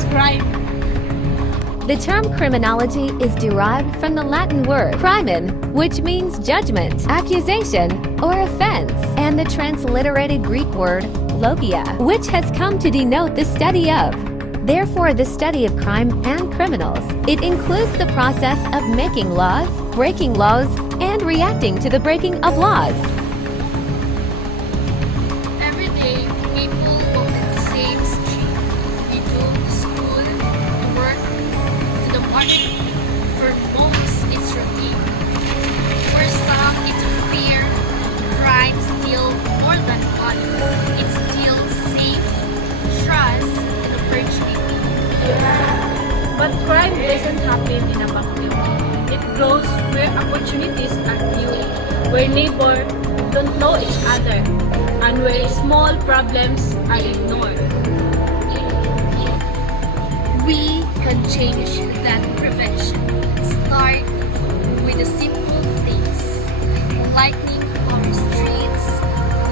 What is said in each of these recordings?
is crime? The term criminology is derived from the Latin word crimen, which means judgment, accusation, or offense, and the transliterated Greek word logia, which has come to denote the study of. Therefore, the study of crime and criminals. It includes the process of making laws, breaking laws, and reacting to the breaking of laws. Every day, people walk in the same street. We go to school, to work, to the market. For most, it's routine. For some, it's fear. Crime steals more than money. It steals safe, trust, and opportunity. But crime doesn't happen in a vacuum. It grows where opportunities are few, where neighbors don't know each other, and where small problems are ignored. We can change that prevention. Start with the simple things. Lightening our streets,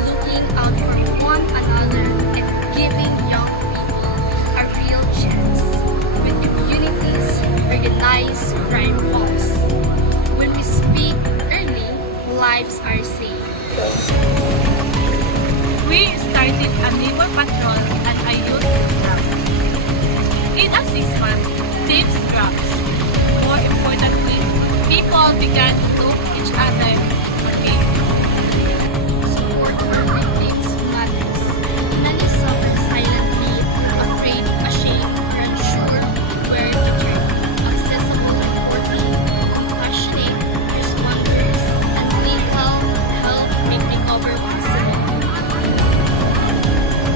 looking out for one another, and giving young people a real chance. With communities, organize crime falls. When we speak early, lives are saved. We started a neighbor patrol and a youth program. In a 6 month, thieves dropped. More importantly, people began to know each other again. Support for victims matters. Many suffer silently, afraid, ashamed, or unsure where to turn. Accessible reporting, compassionate responders, and legal help make recovery possible.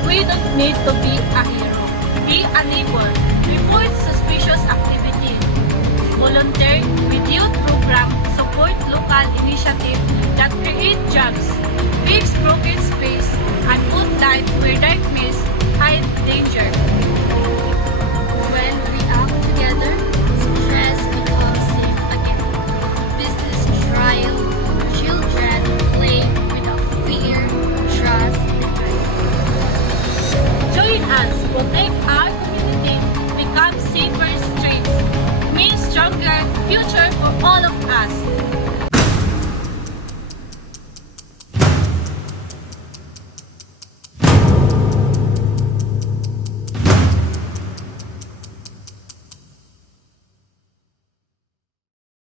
We don't need to be a hero. Be a neighbor. Report suspicious activity. Volunteer with youth program. Support local initiatives that create jobs. Fix broken space and put light where darkness hides danger. When we act together, stress becomes safe again. Business trial, children play without fear, trust, and kindness. Join us. Protect our community. Become safer streets. Mean stronger future for all of us.